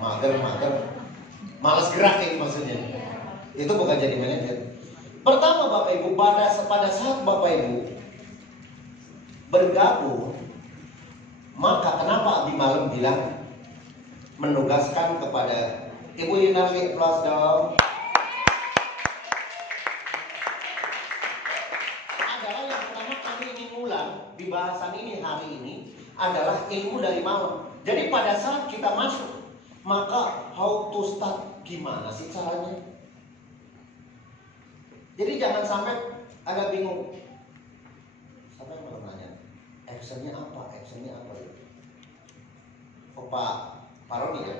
mager, mager, malas gerak itu maksudnya. Itu bukan jadi manajer. Pertama Bapak Ibu, pada saat Bapak Ibu bergabung, maka kenapa Abimalam bilang menugaskan kepada Ibu Yunarli, plus dong. Adalah yang pertama kami ingin ulang di bahasan ini hari ini adalah ilmu dari malam. Jadi pada saat kita masuk, maka how to start, gimana sih caranya? Jadi jangan sampai agak bingung. Sampai malah nanya, actionnya apa? Actionnya apa itu? Oh Pak Parodi ya?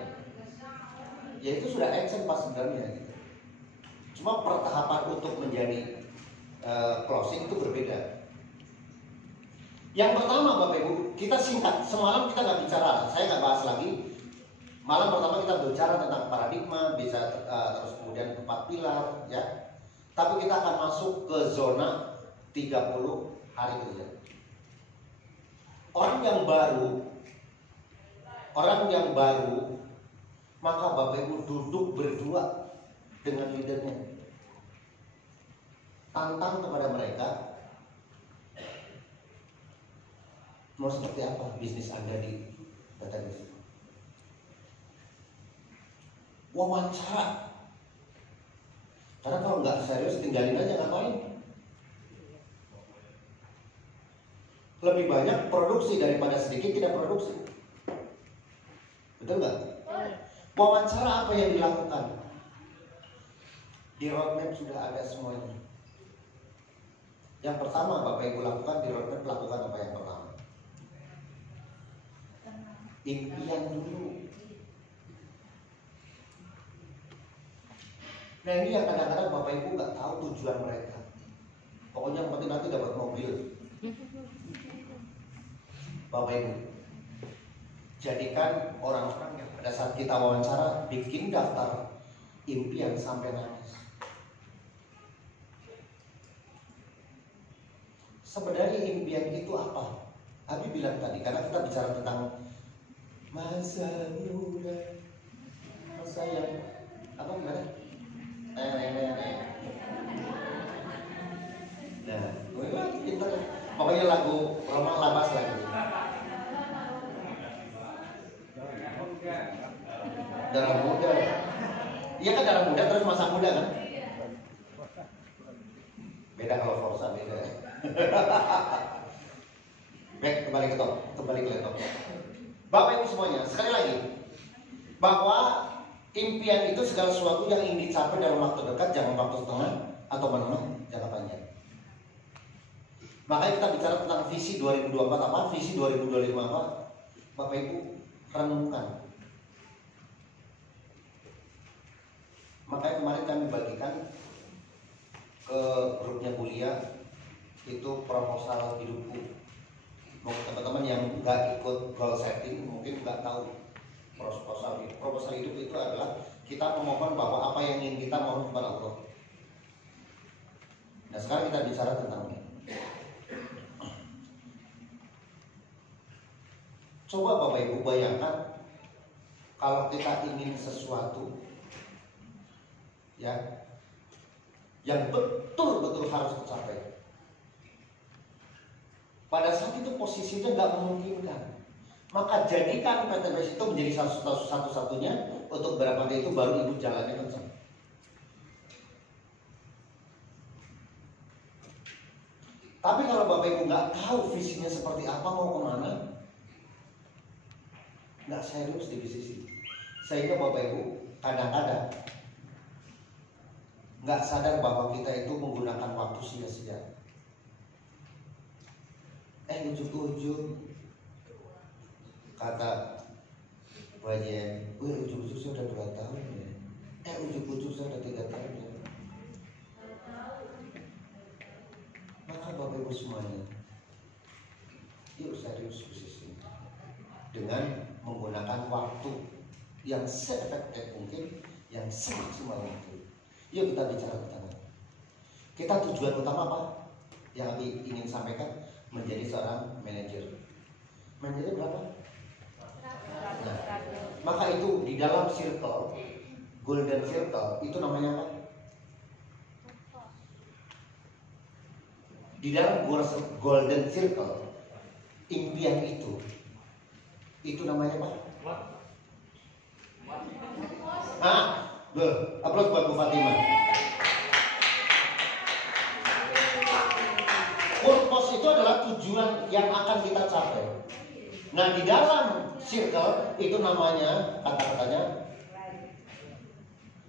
Ya itu sudah action pas sebenarnya gitu. Cuma pertahapan untuk menjadi closing itu berbeda. Yang pertama Bapak Ibu, kita singkat. Semalam kita nggak bicara, saya nggak bahas lagi. Malam pertama kita bicara tentang paradigma, bisa terus kemudian 4 pilar, ya. Tapi kita akan masuk ke zona 30 hari kerja. Orang yang baru, maka Bapak Ibu duduk berdua dengan leadernya. Tantang kepada mereka, mau seperti apa bisnis Anda di database. Wawancara. Karena kalau nggak serius tinggalin aja, ngapain? Lebih banyak produksi daripada sedikit tidak produksi. Betul nggak? Wawancara apa yang dilakukan? Di roadmap sudah ada semuanya. Yang pertama Bapak Ibu lakukan di roadmap, lakukan apa yang pertama? Impian dulu. Nah ini yang kadang-kadang Bapak Ibu nggak tahu tujuan mereka. Pokoknya yang penting nanti dapat mobil. Bapak Ibu, jadikan orang-orang yang pada saat kita wawancara bikin daftar impian sampai nangis. Sebenarnya impian itu apa? Abi bilang tadi, karena kita bicara tentang masa muda, masa yang apa gimana? Nah, gue lagi pintar. Pokoknya lagu Romang Labas lagi. Darah muda. Iya kan darah muda terus masa muda kan? Beda kalau Forza beda. Baik, kembali ke laptop. Bapak Ibu semuanya, sekali lagi bahwa impian itu segala sesuatu yang ingin dicapai dalam waktu dekat, jangan waktu setengah atau menengah, jangka panjang. Makanya kita bicara tentang visi 2024 apa, visi 2025 apa, Bapak Ibu renungkan. Makanya kemarin kami bagikan ke grupnya Bulia itu proposal hidupku. Mungkin teman-teman yang nggak ikut goal setting mungkin nggak tahu proposal hidup itu adalah kita memohon bahwa apa yang ingin kita mohon kepada Allah. Nah sekarang kita bicara tentang ini. Coba Bapak Ibu bayangkan kalau kita ingin sesuatu ya yang betul-betul harus tercapai. Pada saat itu posisinya nggak memungkinkan. Maka jadikan PTBS itu menjadi satu-satunya untuk berapa itu baru ibu jalannya kencang. Tapi kalau Bapak Ibu nggak tahu visinya seperti apa, mau kemana, nggak serius di bisnis ini. Sehingga Bapak Ibu kadang-kadang nggak sadar bahwa kita itu menggunakan waktu sia-sia. Ujung-ujung kata Bajen, ujung-ujung saya udah 2 tahun ya. Ujung-ujung saya udah 3 tahun ya. Maka Bapak Ibu semuanya, yuk serius bisnis ini dengan menggunakan waktu yang se-efektif mungkin, yang semaksimal mungkin. Yuk kita bicara pertama. Kita tujuan utama apa? Yang Abi ingin sampaikan, menjadi seorang manajer. Manajer berapa? Maka itu di dalam circle, golden circle, itu namanya apa? Di dalam golden circle, impian itu namanya apa? Aplaus buat Bu Fatimah. Purpose itu adalah tujuan yang akan kita capai. Nah, di dalam circle itu namanya, kata-katanya,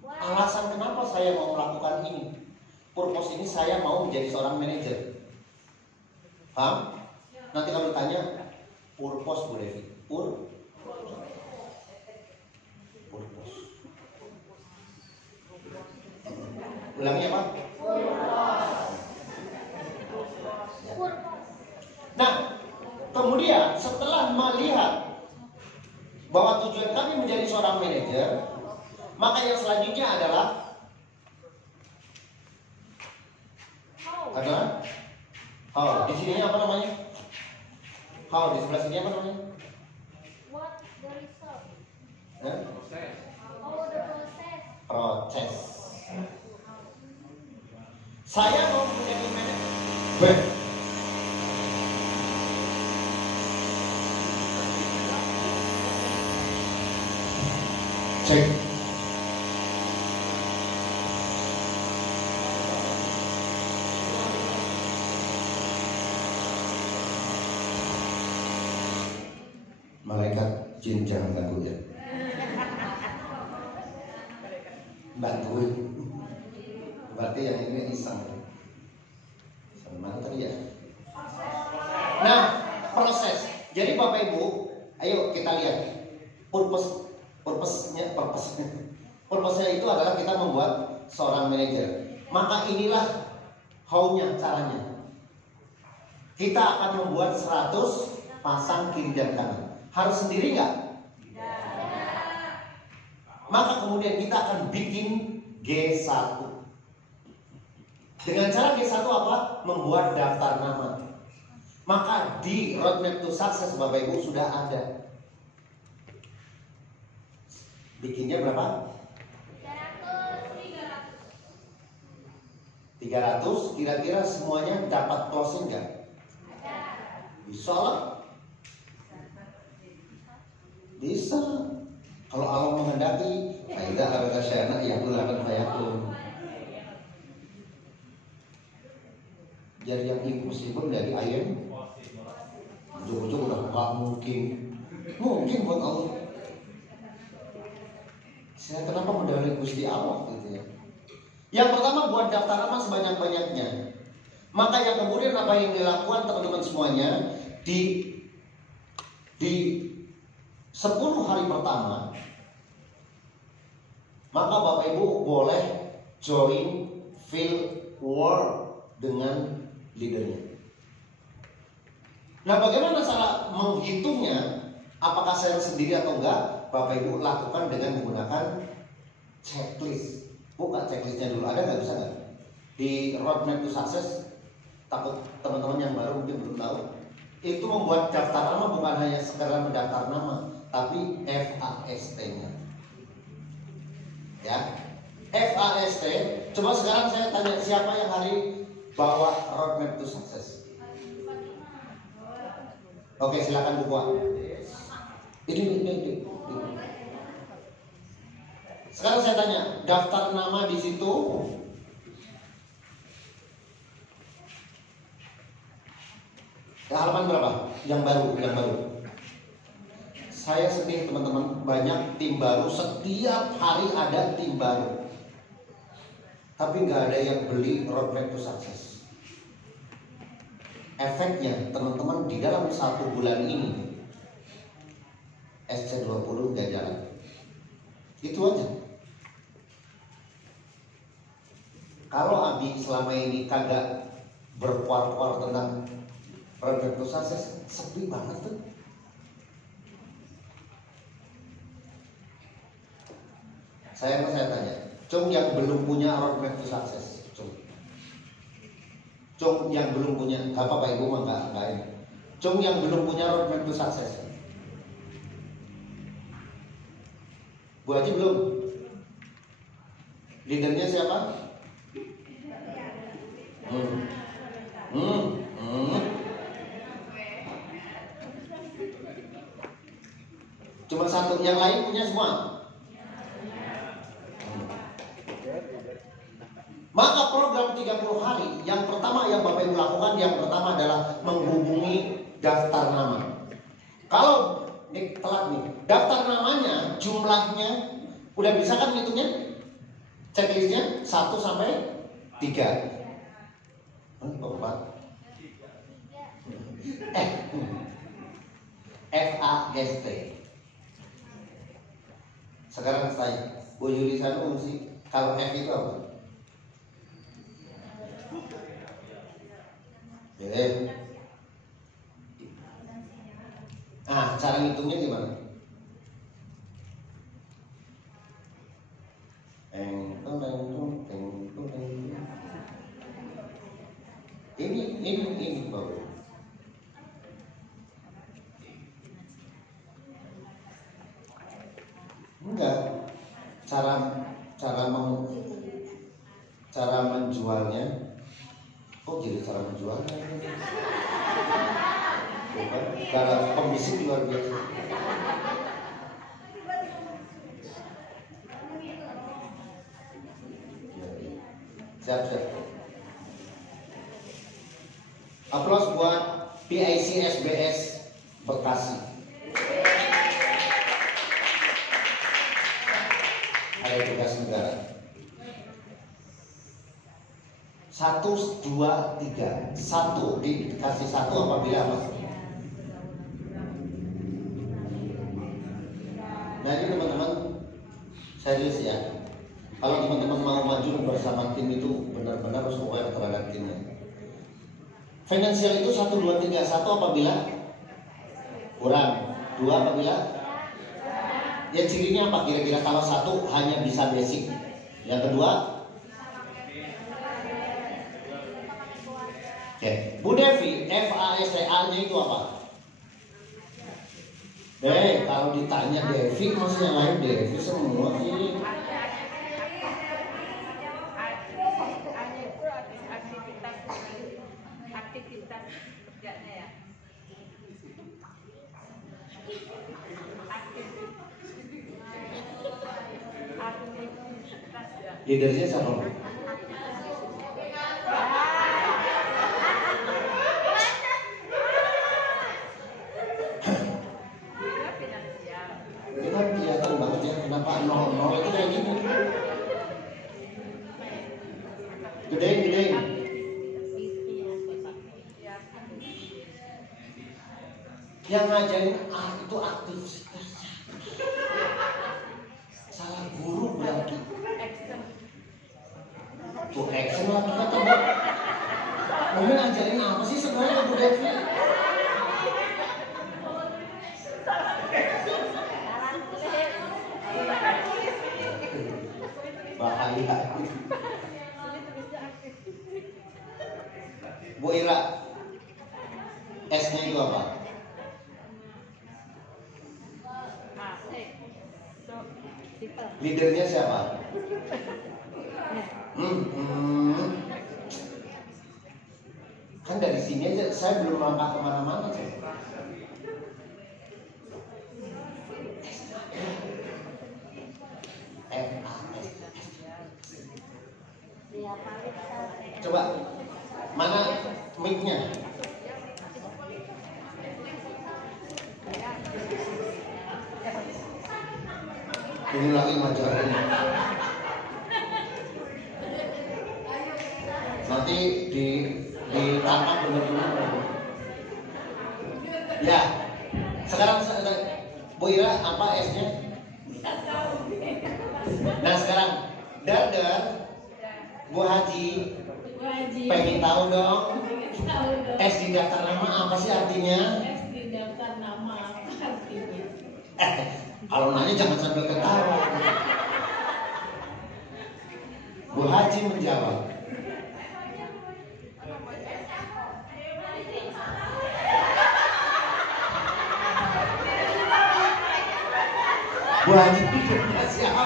alasan kenapa saya mau melakukan ini. Purpose ini saya mau menjadi seorang manajer. Paham? Nanti kalau ditanya, purpose Bu Devi. Purpose. Ulangnya apa? Nah, kemudian setelah melihat bahwa tujuan kami menjadi seorang manajer, maka yang selanjutnya adalah how. Di sini apa namanya? How, di sebelah sini apa namanya? What the result? Oh, the process. Proses. Saya mau menjadi manajer. Cek. Malaikat jin jangan ganggu ya. Bantuin. Berarti yang ini iseng. Sama tadi ya. Nah, proses. Jadi Bapak Ibu, ayo kita lihat purpose-nya itu adalah kita membuat seorang manajer. Maka inilah how-nya, caranya. Kita akan membuat 100 pasang kiri dan kanan. Harus sendiri nggak? Maka kemudian kita akan bikin G1. Dengan cara G1 apa? Membuat daftar nama. Maka di roadmap to success Bapak Ibu sudah ada. Bikinnya berapa? 300. Kira-kira semuanya dapat closing nggak? Bisa lah. Bisa. Kalau Allah menghendaki, faida arada syana ya kulakan fayakun. Jadi yang impossible dari ayam, ujung-ujung udah nggak mungkin buat Allah. Saya kenapa mendalami Gusti Allah gitu ya? Yang pertama buat daftar nama sebanyak-banyaknya. Maka yang kemudian apa yang dilakukan teman-teman semuanya di 10 hari pertama, maka Bapak Ibu boleh join field war dengan leadernya. Nah, bagaimana cara menghitungnya? Apakah saya sendiri atau enggak? Bapak Ibu lakukan dengan menggunakan checklist. Buka checklistnya dulu, ada nggak, bisa nggak? Di roadmap to success, takut teman-teman yang baru mungkin belum tahu. Itu membuat daftar nama bukan hanya sekedar mendaftar nama, tapi FAST-nya. Ya, FAST. Coba sekarang saya tanya, siapa yang hari bawa roadmap to success? Oke, silakan buka. Ini. Sekarang saya tanya, daftar nama di situ halaman berapa? Yang baru. Saya sendiri teman-teman, banyak tim baru, setiap hari ada tim baru. Tapi nggak ada yang beli roadmap to success. Efeknya teman-teman di dalam 1 bulan ini SC20 nggak jalan. Itu aja. Kalau Abi selama ini kagak berkuar-kuar tentang roadmap to success, sepi banget tuh. Saya tanya, Cung yang belum punya roadmap to success, Cung yang belum punya, gak apa-apa Ibu mah nggak ini. Cung yang belum punya roadmap to success, Bu Haji belum? Leadernya siapa? Cuma satu, yang lain punya semua. Maka program 30 hari, yang pertama yang Bapak Ibu lakukan, yang pertama adalah menghubungi daftar nama. Kalau telat nih, daftar namanya, jumlahnya, udah bisa kan hitungnya? Checklistnya 1 sampai 3. FAST. Sekarang saya, Bu Yuri Sanu sih, kalau F itu apa? Nah, cara ngitungnya gimana? Ini baru. Enggak. Cara menjualnya. Oh, jadi cara menjualnya. Bukan, cara pembisik luar biasa. Siap. Aplaus buat PIC SBS Bekasi. Ada tugas negara. 1, 2, 3. 1 dikasih 1 apabila apa? Nah ini teman-teman serius ya. Kalau teman-teman mau maju bersama tim itu benar-benar harus aware terhadap timnya. Finansial itu 1, 2, 3. 1 apabila kurang, 2 apabila ya cirinya apa kira-kira kalau 1 hanya bisa basic. Yang kedua, oke. Bu Devi, FASTA-nya itu apa? Kalau ditanya Devi, masih yang lain Devi semua sih. Aktivitas kerjanya ya. Leadernya siapa? Ini kan kelihatan banget ya, kenapa 0 itu kayak gini. Gede. Yang ngajarin itu aktivitasnya. Salah guru berarti. Tuh action lagi kata Bu. Mungkin ngajarin apa sih sebenarnya Bu Devi? Bahaya. Bu Ira, S-nya itu apa? Leadernya siapa? Kan dari sini aja saya belum melangkah kemana-mana sih. Coba mana mic-nya? Ini lagi ngajarin. Nanti ditangkap benar-benar. Ya. Sekarang Bu Ira apa S-nya? Nah sekarang Dadar, Bu Haji, pengen tahu dong. S di daftar nama apa sih artinya? S di daftar nama apa artinya? Kalau nanya jangan sambil ketawa. Bu Haji menjawab. Bu Haji punya siapa?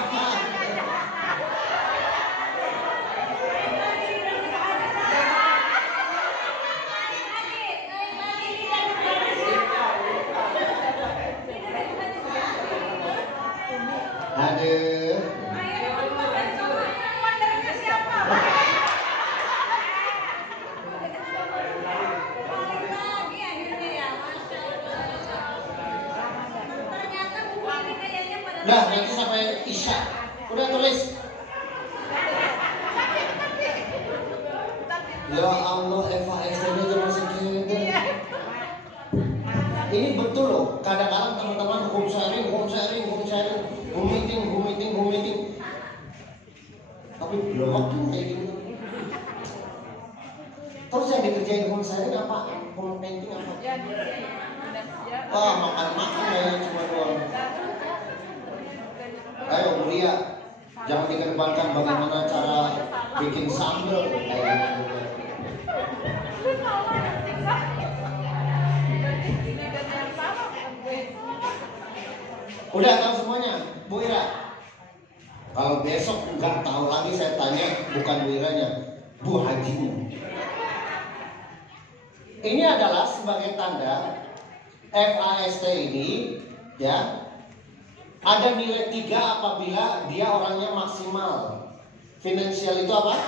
Aduh. Udah, nanti sampai Isya. Udah tulis. Ya Allah, Eva SD-nya aja masih keder. Ini betul loh. Kadang-kadang teman-teman home sharing, home meeting. Tapi belum waktu kayak gitu. Terus yang dikerjain home sharing apa? Home painting apa? Wah, makan-makan ya cuma doang. Ayo Mulia, jangan dikedepankan bagaimana cara bikin sambal. Udah tahu semuanya, Bu Ira. Kalau besok nggak tahu lagi saya tanya, bukan Bu Iranya, Bu Hajinya. Ini adalah sebagai tanda FAST ini, ya. Ada nilai 3 apabila dia orangnya maksimal. Finansial itu apa?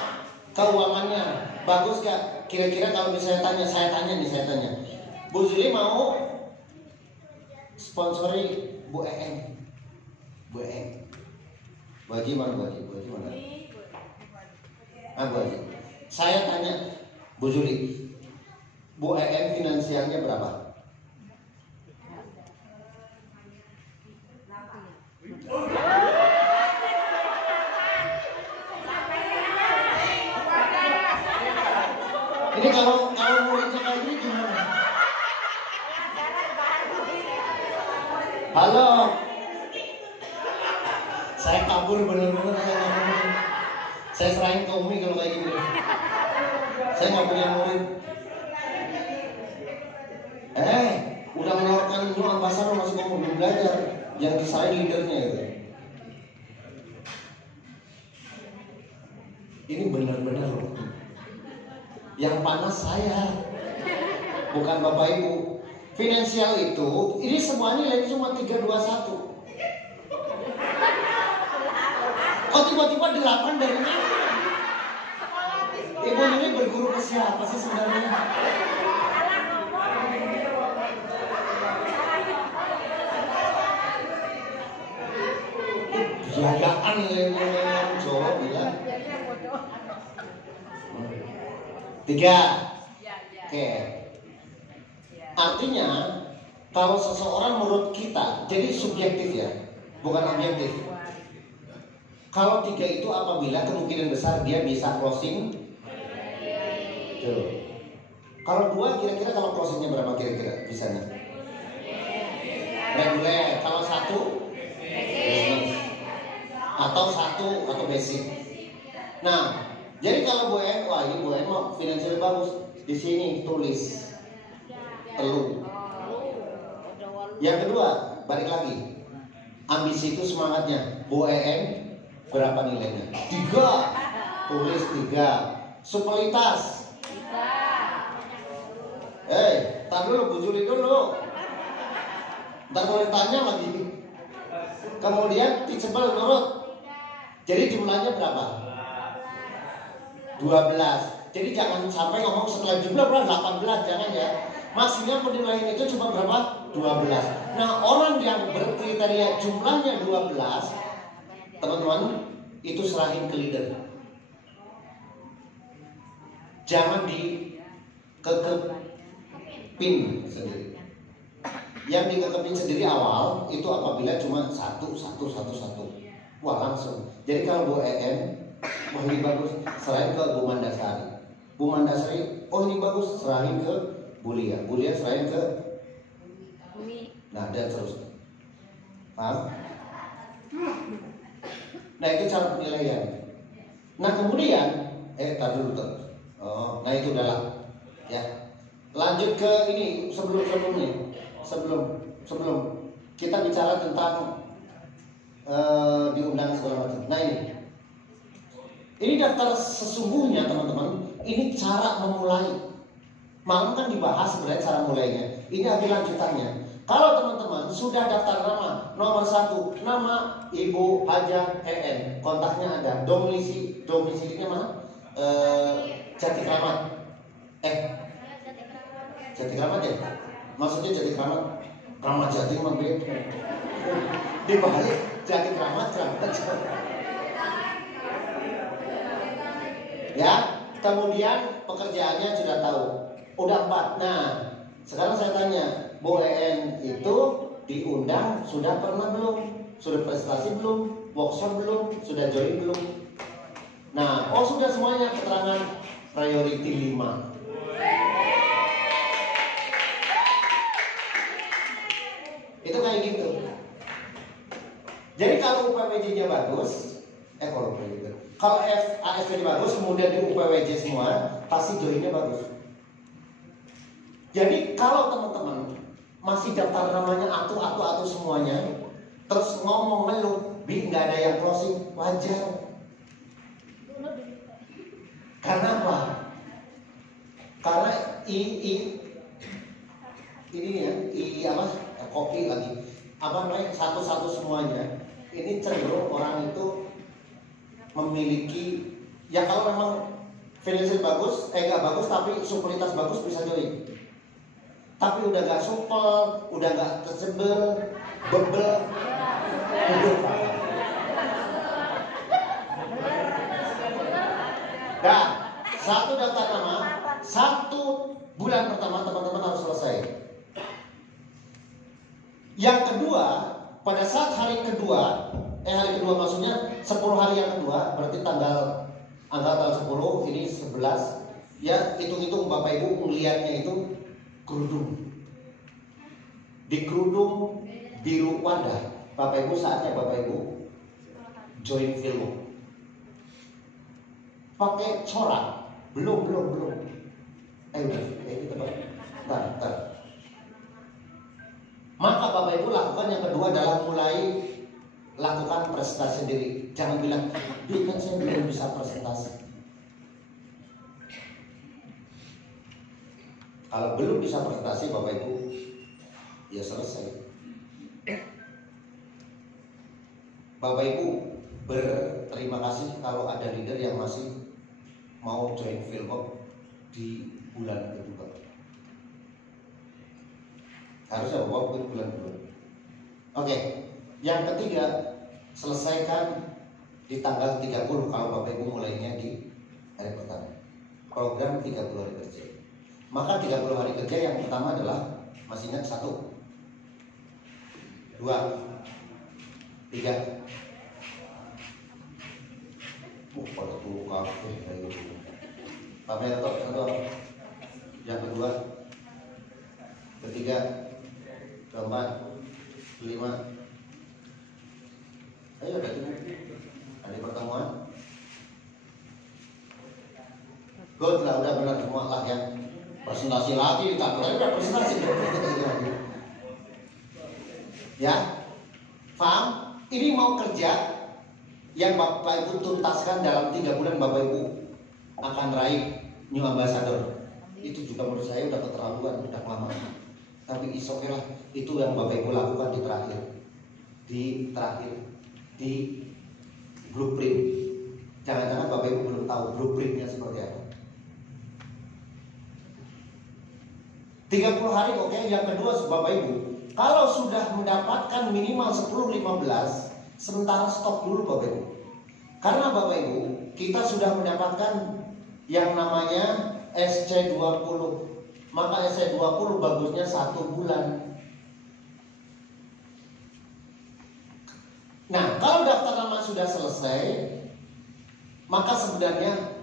Keuangannya. Bagus gak? Kira-kira kalau misalnya saya tanya. Bu Zuli mau sponsori Bu EN. Bu Haji mana? Bu Haji. Saya tanya Bu Zuli, Bu EN finansialnya berapa? Ini kalau muridnya kayak gini gimana? Halo, saya kabur bener-bener. Saya serahin ke Umi kalau kayak gini. Saya nggak punya murid. Udah mengeluarkan doa pasar masih mau belajar. Yang disalahin leadernya gitu. Ini benar-benar loh. Yang panas saya, bukan Bapak Ibu. Finansial itu, ini semua nilai cuma 321. Kok tiba-tiba 8 dari mana? Ibu ini berguru ke siapa sih sebenarnya? Biayaan yang Jawa bilang 3. Oke. Artinya kalau seseorang menurut kita, jadi subjektif ya, bukan objektif. Kalau 3 itu apabila kemungkinan besar dia bisa closing. Tuh. Kalau 2 kira-kira kalau closingnya berapa kira-kira bisanya? Reguler. Kalau 1 bisnis. Atau 1 atau basic. Nah, jadi kalau Bu En, wah ini Bu En mau finansial bagus. Di sini tulis telu. Yang kedua, balik lagi. Ambisi itu semangatnya. Bu En berapa nilainya? 3. Tulis 3. Supelitas. Tar dulu, Bu Juli dulu. Ntar mau ditanya lagi. Kemudian teachable nurut. Jadi jumlahnya berapa? 12. Jadi jangan sampai ngomong setelah jumlah berapa 18, jangan ya. Maksimal penilaian itu cuma berapa? 12. Nah, orang yang berkriteria jumlahnya 12, teman-teman, itu serahin ke leader. Jangan dikekepin sendiri. Yang dikekepin sendiri awal itu apabila cuma 1. Wah langsung. Jadi kalau Bu EN, wah ini bagus, serahin ke Bu Mandasari. Bu Mandasari, oh ini bagus, serahin ke Bu Lia. Bu Lia serahin ke Umi. Nah dan terus. Paham? Nah itu cara penilaian. Nah kemudian, tar dulu tuh. Oh, nah itu udahlah. Ya. Lanjut ke ini sebelum kita bicara tentang diundang segala macam. Nah ini daftar sesungguhnya teman-teman. Ini cara memulai. Malam kan dibahas sebenarnya cara mulainya. Ini ada lanjutannya. Kalau teman-teman sudah daftar nama, nomor 1 nama Ibu Haja EN, kontaknya ada, domisilinya mana? Jati Kramat. Jati Kramat ya? Maksudnya Jati Kramat? Kramat Jati mah beda. Dibalik Jati Kramat. Ya, kemudian pekerjaannya sudah tahu. Udah 4. Nah, sekarang saya tanya, Bu EN itu diundang sudah pernah belum? Sudah prestasi belum? Workshop belum? Sudah join belum? Nah, sudah semuanya keterangan priority 5. Itu kayak gitu. Jadi kalau UPWJ-nya bagus, kalau AFP-nya bagus, kemudian di UPWJ semua, pasti joinnya bagus. Jadi kalau teman-teman masih daftar namanya atu semuanya, terus ngomong ngeluh, nggak ada yang closing, wajar. Karena apa? Karena ini ya, kopi lagi. Satu-satu semuanya. Ini cenderung orang itu memiliki, ya kalau memang finansial bagus, nggak bagus tapi superioritas bagus bisa join. Tapi udah gak supel, udah gak tersebel, bebel, hidup. Nah, 1 daftar nama, 1 bulan pertama teman-teman harus selesai. Yang kedua, pada saat hari kedua maksudnya 10 hari yang kedua, berarti tanggal 10, ini 11, ya hitung-hitung Bapak Ibu melihatnya itu kerudung. Di kerudung biru wadah, Bapak Ibu saatnya Bapak Ibu join film. Pakai corak, belum. Udah, ini bentar. Maka Bapak Ibu lakukan yang kedua adalah mulai lakukan presentasi sendiri. Jangan bilang, kan saya belum bisa presentasi. Kalau belum bisa presentasi Bapak Ibu, ya selesai. Bapak Ibu berterima kasih kalau ada leader yang masih mau join Philbop di bulan kedua. Harusnya Bapak bulan kedua. Oke, yang ketiga, selesaikan di tanggal 30 kalau Bapak Ibu mulainya di hari pertama. Program 30 hari kerja. Maka 30 hari kerja yang pertama adalah, masih ingat 1, 2, 3. Pada 10 kafe kayak gitu. Pamer satu. Yang kedua, ketiga, keempat, 5. Ayo udah cukup. Hari pertemuan. Good lah, udah benar semua lah ya. Presentasi lagi, tak boleh udah presentasi lagi. Ya, paham? Ini mau kerja yang Bapak Ibu tuntaskan dalam 3 bulan Bapak Ibu akan raih New Ambassador. Itu juga menurut saya udah keterlaluan, udah kelamaan. Tapi isok lah, itu yang Bapak Ibu lakukan di terakhir di blueprint. Jangan-jangan Bapak Ibu belum tahu blueprintnya seperti apa. 30 hari oke. Yang kedua Bapak Ibu, kalau sudah mendapatkan minimal 10-15, sementara stop dulu Bapak Ibu. Karena Bapak Ibu, kita sudah mendapatkan yang namanya SC20. Maka SC20 bagusnya 1 bulan. Nah, kalau daftar nama sudah selesai, maka sebenarnya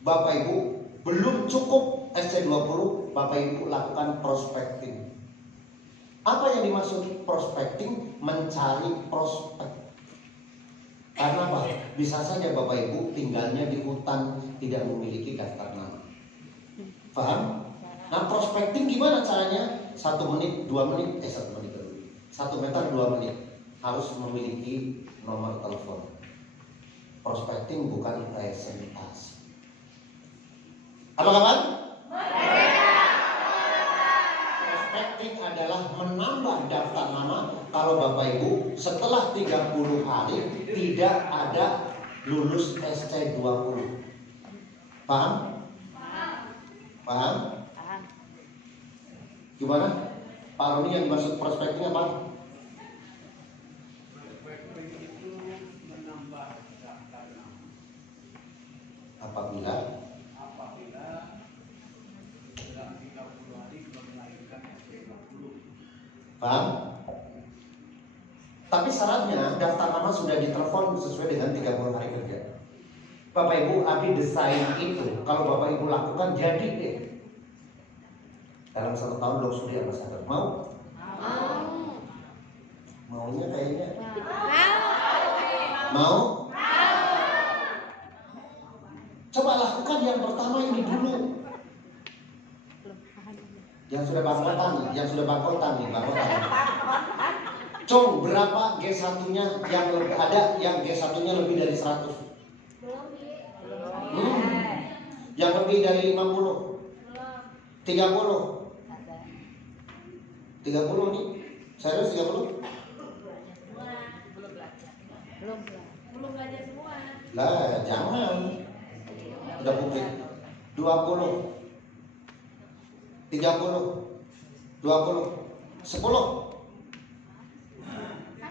Bapak Ibu belum cukup SC20, Bapak Ibu lakukan prospecting. Apa yang dimaksud prospecting? Mencari prospek. Karena apa? Bisa saja Bapak Ibu tinggalnya di hutan, tidak memiliki daftar nama. Paham? Nah, prospecting gimana caranya? 1 menit, 2 menit, 1 menit dulu. 1 meter, 2 menit. harus memiliki nomor telepon. Prospecting bukan presentasi. Apa kabar? Prospecting adalah menambah daftar nama. Kalau Bapak Ibu setelah 30 hari tidak ada lulus SC20. Paham? Paham? Gimana? Pak Roni, yang dimaksud prospecting apa? Apabila dalam 30 hari melahirkan SC20. Paham? Tapi syaratnya daftar nama sudah ditelepon sesuai dengan 30 hari kerja. Bapak Ibu, Abi desain itu kalau Bapak Ibu lakukan jadi deh. Dalam 1 tahun lo sudah ambassador. Mau? Maunya kayaknya. Mau? Coba lakukan yang pertama ini dulu. Yang sudah bangkotan, Cong, berapa G1-nya yang lebih ada, yang G1-nya lebih dari 100? Yang lebih dari 50? 30? 30 nih? Serius 30? Belum belajar semua. Lah, jangan. Udah publik. 20, 30, 20, 10.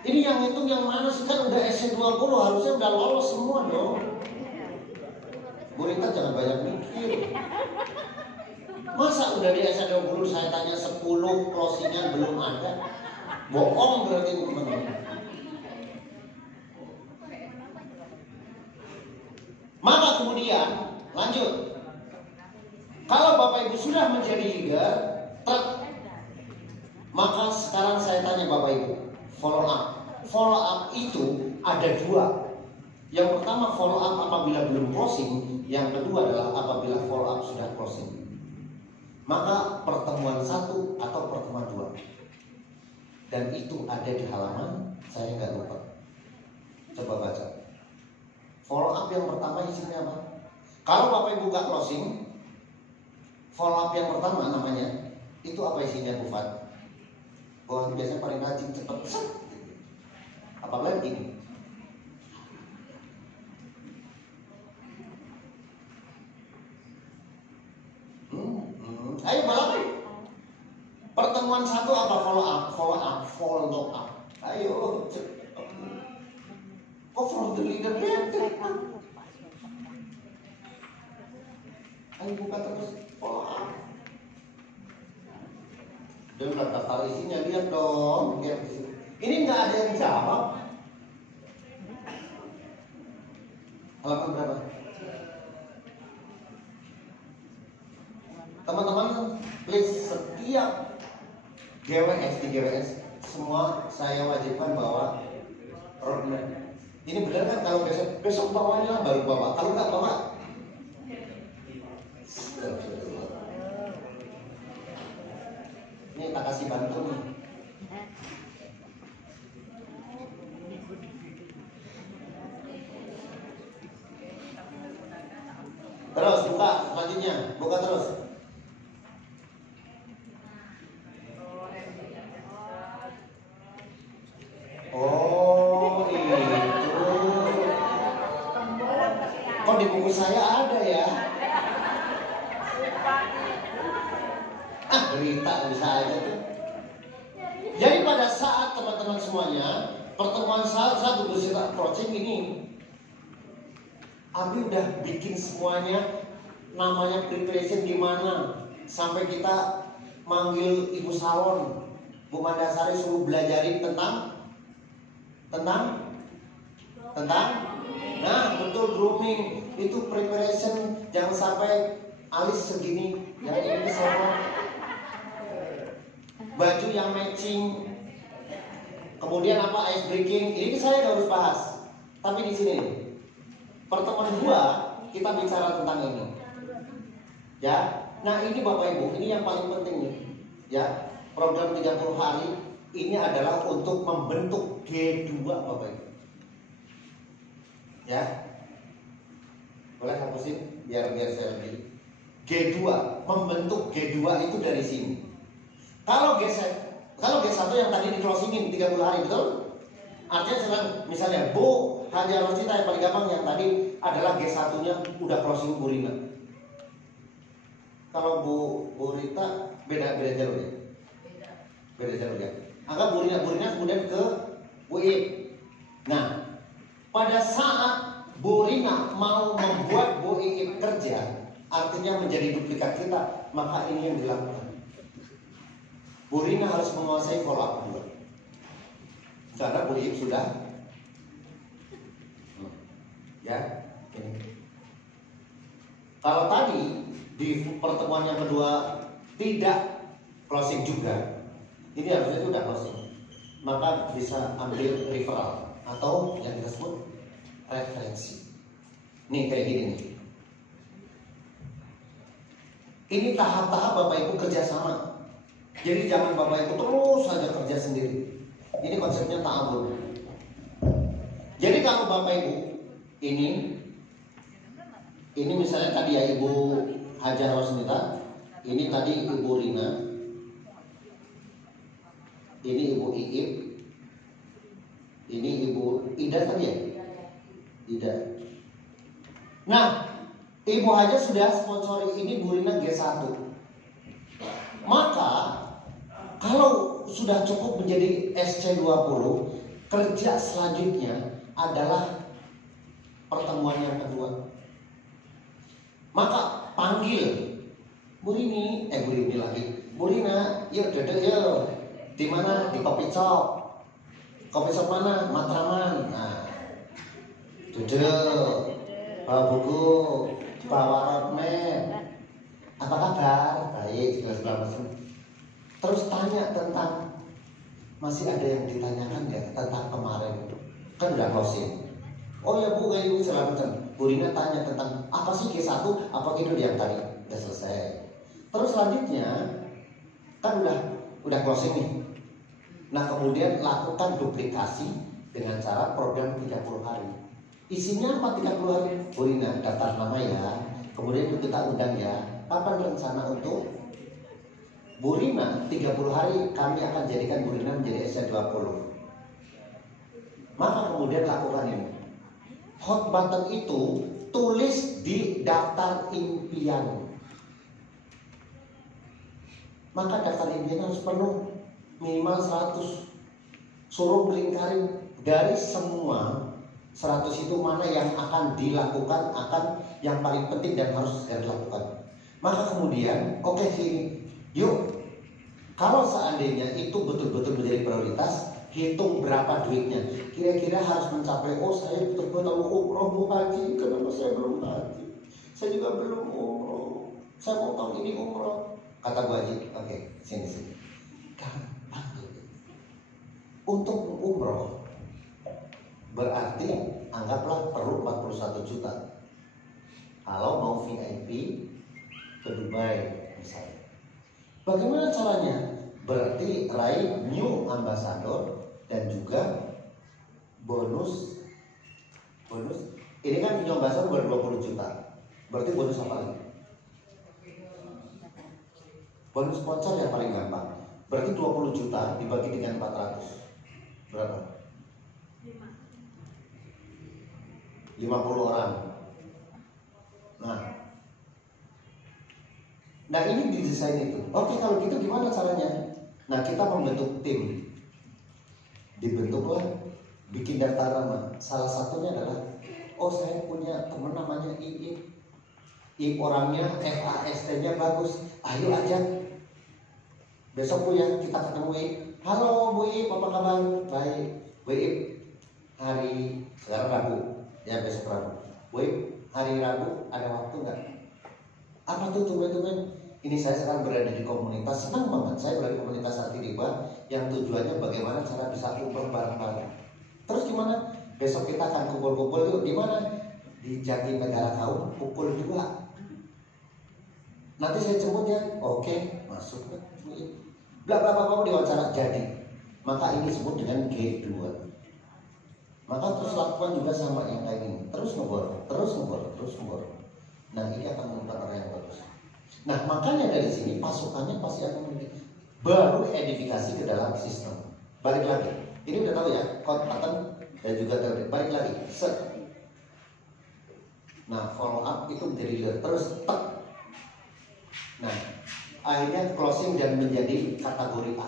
Ini yang hitung yang mana sih, kan udah SC20, harusnya udah lolos semua dong. Bu Rita jangan banyak mikir. Masa udah di SC20 saya tanya 10 closingan belum ada? Bohong berarti teman-teman. Maka kemudian lanjut. Kalau Bapak Ibu sudah menjadi leader, maka sekarang saya tanya Bapak Ibu, follow up. Follow up itu ada 2. Yang pertama follow up apabila belum closing, yang kedua adalah apabila follow up sudah closing. Maka pertemuan 1 atau pertemuan 2. Dan itu ada di halaman, saya nggak lupa. Coba baca. Follow up yang pertama isinya apa? Kalau Bapak Ibu nggak closing, follow up yang pertama namanya itu apa isinya, Bu Fat? Oh, biasanya paling rajin cepet. Apalagi gini. Ayo balik. Pertemuan 1 apa? Follow up. Ayo cepet. Kok from the leader bete? Ayo buka terus follow up. Dan daftar isinya, lihat dong. Lihat di sini. Ini nggak ada yang jawab. Halaman berapa? Teman-teman, please setiap GWS di GWS semua saya wajibkan bawa roadmap. Ini benar kan kalau besok bawanya baru bawa. Kalau nggak bawa, ini tak kasih bantu nih. Terus buka selanjutnya, buka terus. Oh itu. Kok di buku saya ada ya? Berita bisa aja tuh. Jadi pada saat teman-teman semuanya pertemuan saat bersifat approaching ini, Abi udah bikin semuanya, namanya preparation di mana, sampai kita manggil ibu salon, Bu Mandasari suruh belajarin tentang, nah betul grooming itu preparation, jangan sampai alis segini, yang ini salon, baju yang matching, kemudian apa ice breaking, ini saya harus bahas, tapi di sini. Pertemuan 2 kita bicara tentang ini, ya. Nah ini Bapak Ibu, ini yang paling penting nih, ya. Program 30 hari ini adalah untuk membentuk G2 Bapak Ibu. Ya. Boleh hapusin biar saya lebih. G2, membentuk G2 itu dari sini. Kalau G1 yang tadi di closingin 30 hari, betul? Artinya sekarang misalnya Bu Haja Rosita yang paling gampang yang tadi adalah G1-nya udah closing Bu Rina. Kalau Bu Rita beda jalur ya? Beda jalur ya. Anggap Bu Rina kemudian ke Bu Iip. Nah, pada saat Bu Rina mau membuat Bu Iip kerja, artinya menjadi duplikat kita, maka ini yang dilakukan. Bu Rina harus menguasai follow up dulu. Karena Bu Iip sudah ya ini. Kalau tadi di pertemuan yang kedua tidak closing juga, ini harusnya itu udah closing, maka bisa ambil referral atau yang kita sebut referensi. Nih kayak gini nih. Ini tahap-tahap Bapak Ibu kerjasama. Jadi jangan Bapak Ibu terus saja kerja sendiri. Ini konsepnya ta'awun. Jadi kalau Bapak Ibu ini misalnya tadi ya Ibu Hajar Rosnita, ini tadi Ibu Rina, ini Ibu Iip, ini Ibu Ida tadi ya, Ida. Nah, Ibu Hajar sudah sponsori ini Bu Rina G1. Maka kalau sudah cukup menjadi SC20, kerja selanjutnya adalah pertemuan yang kedua. Maka panggil Bu Rini lagi. Bu Rina, yuk duduk yuk. Di mana? Di kopi shop. Kopi shop mana? Matraman. Nah, duduk. Bawa buku, bawa roadmap. Apa kabar? Baik, segala macam. Terus tanya tentang, masih ada yang ditanyakan ya tentang kemarin? Kan udah closing. Oh ya Bu, kayak segala macam. Bu Rina tanya tentang apa sih G1, apa gitu yang tadi udah selesai. Terus selanjutnya kan udah closing nih. Nah kemudian lakukan duplikasi dengan cara program 30 hari. Isinya apa 30 hari? Bu Rina daftar nama ya. Kemudian kita undang ya. Kapan rencana untuk Bu Rina 30 hari kami akan jadikan Bu Rina menjadi SC20. Maka kemudian lakukan ini. Hot button itu tulis di daftar impian. Maka daftar impian harus penuh, minimal 100. Suruh melingkarin dari semua 100 itu mana yang akan dilakukan, akan yang paling penting dan harus segera dilakukan. Maka kemudian oke sini, yuk kalau seandainya itu betul-betul menjadi prioritas, hitung berapa duitnya. Kira-kira harus mencapai, oh saya betul-betul umroh Bu Haji, kenapa saya belum haji? Saya juga belum umroh. Saya mau tahun ini umroh. Kata Bu Haji, oke, sini. Gampang. Untuk umroh berarti anggaplah perlu 41 juta. Kalau mau VIP ke Dubai misalnya. Bagaimana caranya? Berarti raih new ambassador dan juga bonus. Ini kan new ambassador baru 20 juta. Berarti bonus apa lagi? Bonus sponsor yang paling gampang. Berarti 20 juta dibagi dengan 400. Berapa? 50 orang. Nah ini didesain itu. Oke, kalau gitu gimana caranya? Nah kita membentuk tim. Dibentuklah, bikin daftar nama. Salah satunya adalah, oh saya punya teman namanya Iip. Iip orangnya FAST-nya bagus. Ayo ajak. Besok Bu ya kita ketemu Iip. Halo Bu Iip, apa kabar? Baik. Bu Iip, hari sekarang Rabu. Ya besok Rabu. Bu Iip, hari Rabu ada waktu nggak? Apa tuh tumben-tumben? Ini saya sekarang berada di komunitas, senang banget saya berada di komunitas Hati Riba yang tujuannya bagaimana cara bisa umroh bareng-bareng. Terus gimana? Besok kita akan kumpul-kumpul yuk di mana? Di Jatinegara Kaum pukul 2. Nanti saya jemput ya. Oke, masuk. Bla bla bla diwawancara jadi. Maka ini disebut dengan G2. Maka terus lakukan juga sama yang kayak gini. Terus ngebor, terus ngebor, terus ngebor. Nah ini akan menemukan orang yang bagus. Nah makanya dari sini pasukannya pasti akan memiliki. Baru edifikasi ke dalam sistem. Balik lagi. Ini udah tahu ya, code pattern dan juga teori. Balik lagi, set. Nah follow up itu menjadi leader. Terus tek. Nah akhirnya closing dan menjadi kategori A.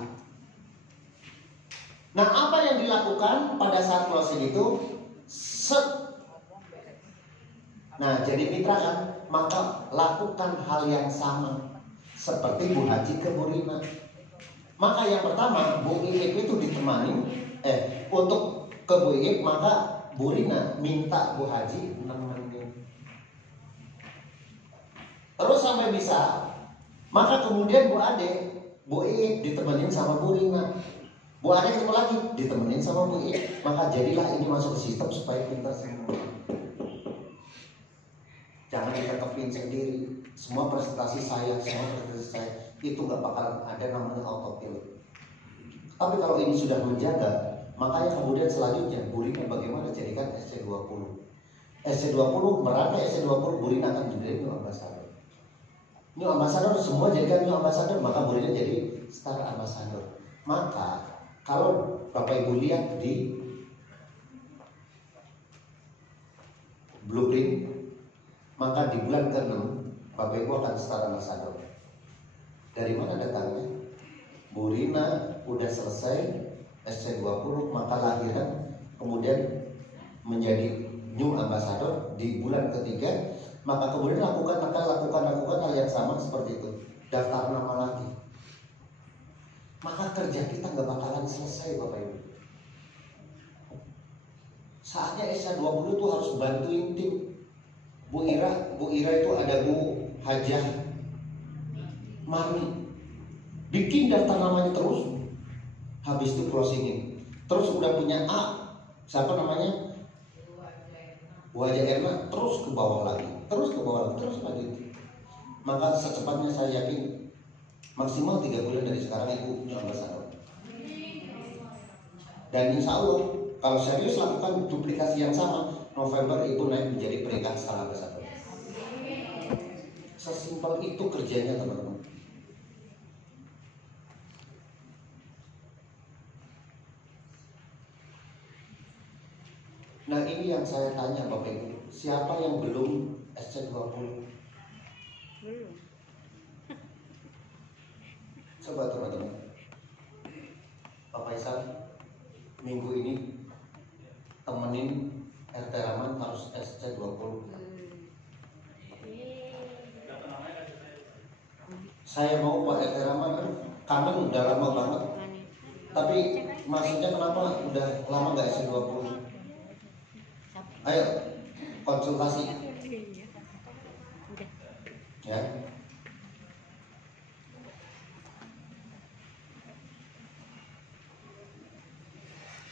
Nah apa yang dilakukan pada saat closing itu? Set. Nah jadi mitra kan, maka lakukan hal yang sama seperti Bu Haji ke Bu Rina. Maka yang pertama Bu Iip itu ditemani untuk ke Bu Iip, maka Bu Rina minta Bu Haji nemenin. Terus sampai bisa, maka kemudian Bu Ade, Bu Iip ditemenin sama Bu Rina. Bu Ade ketemu lagi ditemenin sama Bu Iip. Maka jadilah ini masuk ke sistem supaya pintar semua. Jangan ditetapin sendiri. Semua presentasi saya itu nggak bakalan ada namanya autopilot. Tapi kalau ini sudah menjaga, makanya kemudian selanjutnya Bu Rina bagaimana jadikan SC20. SC20 merangkai SC20, Bu Rina akan menjadi new ambassador. New ambassador semua jadikan new ambassador, maka Bu Rina jadi star ambassador. Maka kalau Bapak Ibu lihat di blueprint, maka di bulan ke-6 Bapak Ibu akan star ambassador. Dari mana datangnya? Bu Rina udah selesai SC20, maka lahiran kemudian menjadi new ambassador di bulan ketiga, maka kemudian lakukan hal yang sama seperti itu, daftar nama lagi. Maka kerja kita nggak bakalan selesai Bapak Ibu. Saatnya SC20 itu harus bantuin tim. Bu Ira itu ada Bu Hajah Marni, bikin daftar namanya terus, habis itu closingin. Terus udah punya A, siapa namanya? Bu Hajah Erna, terus ke bawah lagi, terus lagi. Maka secepatnya saya yakin maksimal 3 bulan dari sekarang Ibu punya ambassador. Dan insya Allah kalau serius lakukan duplikasi yang sama, November Ibu naik menjadi peringkat star ambassador. Sesimpel itu kerjanya teman-teman. Nah ini yang saya tanya Bapak Ibu, siapa yang belum SC20? Belum. Coba teman-teman. Pak Faisal minggu ini temenin RT Rahman harus SC20. Saya mau Pak RT Rahman, kangen udah lama banget. Tapi maksudnya kenapa udah lama gak SC20? Ayo konsultasi. Ya.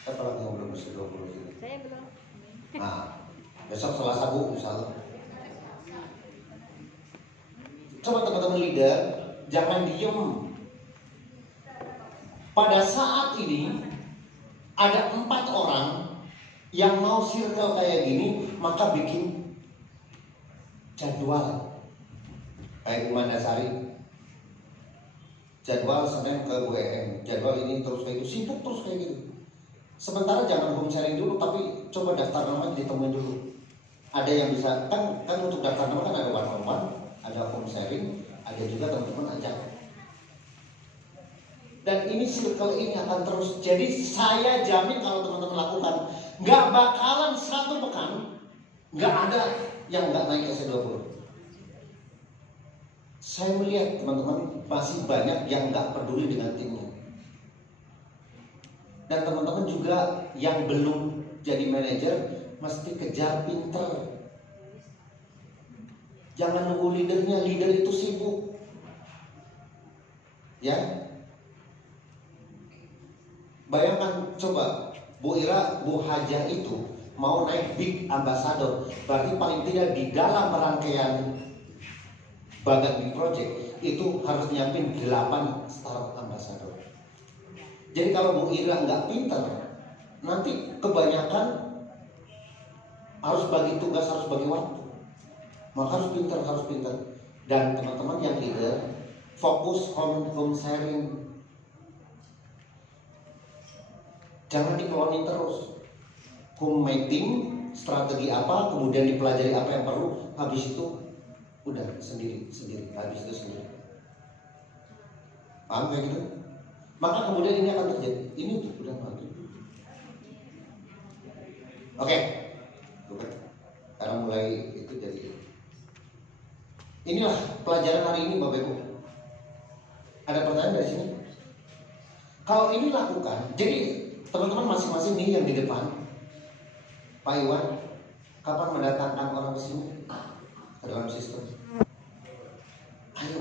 Siapa lagi yang belum SC20 sini? Saya belum. Nah, besok Selasa Bu, misalnya. Coba teman-teman leader, jangan diem. Pada saat ini ada 4 orang yang mau circle kayak gini, maka bikin jadwal. Kayak Bu Mandasari, jadwal Senin ke WM, jadwal ini terus kayak gitu, sibuk terus kayak gitu. Sementara jangan home sharing dulu, tapi coba daftar nama ditemuin dulu. Ada yang bisa, kan untuk daftar nama kan ada one-on-one, ada home sharing, ada juga teman-teman ajak. Dan ini circle ini akan terus. Jadi saya jamin kalau teman-teman lakukan, nggak bakalan 1 pekan nggak ada yang nggak naik SC20. Saya melihat teman-teman masih banyak yang nggak peduli dengan timnya. Dan teman-teman juga yang belum jadi manajer mesti kejar pinter. Jangan nunggu leadernya, leader itu sibuk. Ya. Bayangkan coba Bu Ira, Bu Hajah itu mau naik big ambassador, berarti paling tidak di dalam rangkaian Bagat Big Project itu harus nyiapin 8 star ambassador. Jadi kalau Bu Ira nggak pintar, nanti kebanyakan harus bagi tugas, harus bagi waktu. Maka harus pintar, harus pintar. Dan teman-teman yang leader, fokus home sharing. Jangan dikelonin terus. Home meeting, strategi apa, kemudian dipelajari apa yang perlu, habis itu udah sendiri, habis itu sendiri. Paham kayak gitu? Maka kemudian ini akan terjadi. Ini udah maghrib. Oke. Karena mulai itu jadi. Inilah pelajaran hari ini Bapak Ibu. Ada pertanyaan dari sini? Kalau ini lakukan, jadi teman-teman masing-masing nih yang di depan, Pak Iwan, kapan mendatangkan orang ke sini ke dalam sistem? Ayo,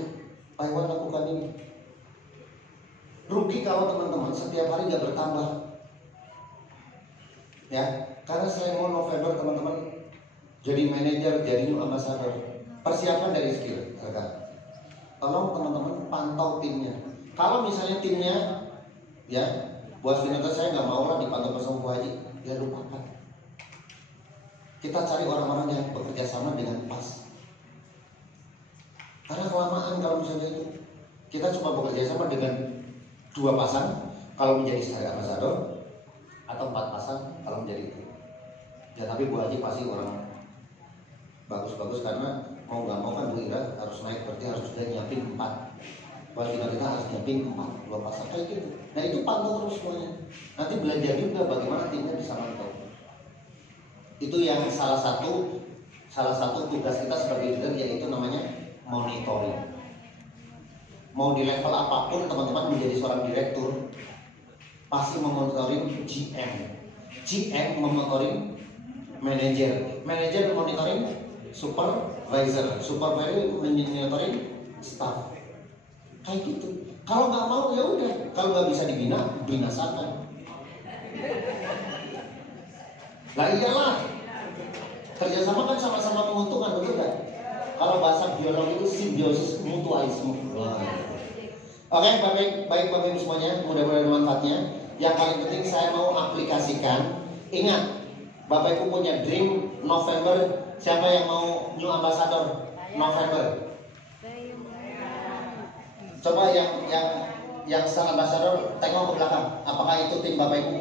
Pak Iwan lakukan ini. Rugi kalau teman-teman setiap hari nggak bertambah, ya. Karena saya mau November teman-teman jadi manajer, jadi new ambassador. Persiapan dari skill, rekan. Tolong teman-teman pantau timnya. Kalau misalnya timnya, ya, buat finalitas saya nggak mau lah dipantau bersama Bu Haji, ya lupakan. Kita cari orang-orang yang bekerja sama dengan pas. Karena kelamaan kalau misalnya itu kita cuma bekerja sama dengan 2 pasang kalau menjadi star ambassador, atau 4 pasang kalau menjadi itu. Ya tapi Bu Haji pasti orang bagus-bagus, karena mau nggak mau kan Bu Ira harus naik, berarti harus juga nyiapin 4. Buat kita harus nyiapin 2 pasang kayak gitu. Nah itu pantau terus semuanya. Nanti belajar juga bagaimana timnya bisa mantau. Itu yang salah satu tugas kita sebagai leader, yaitu namanya monitoring. Mau di level apapun teman-teman menjadi seorang direktur, pasti memonitoring GM. GM memonitoring manajer. Manajer memonitoring supervisor. Supervisor memonitoring staff. Kayak gitu. Kalau nggak mau ya udah. Kalau nggak bisa dibina, binasakan. Lah iyalah. Kerjasama kan sama-sama menguntungkan, betul nggak? Kalau bahasa biologi itu simbiosis mutualisme. Wah. Oke, baik Bapak Ibu semuanya, mudah-mudahan manfaatnya. Yang paling penting saya mau aplikasikan. Ingat, Bapak Ibu punya dream November. Siapa yang mau new ambassador November? Coba yang star ambassador tengok ke belakang. Apakah itu tim Bapak Ibu?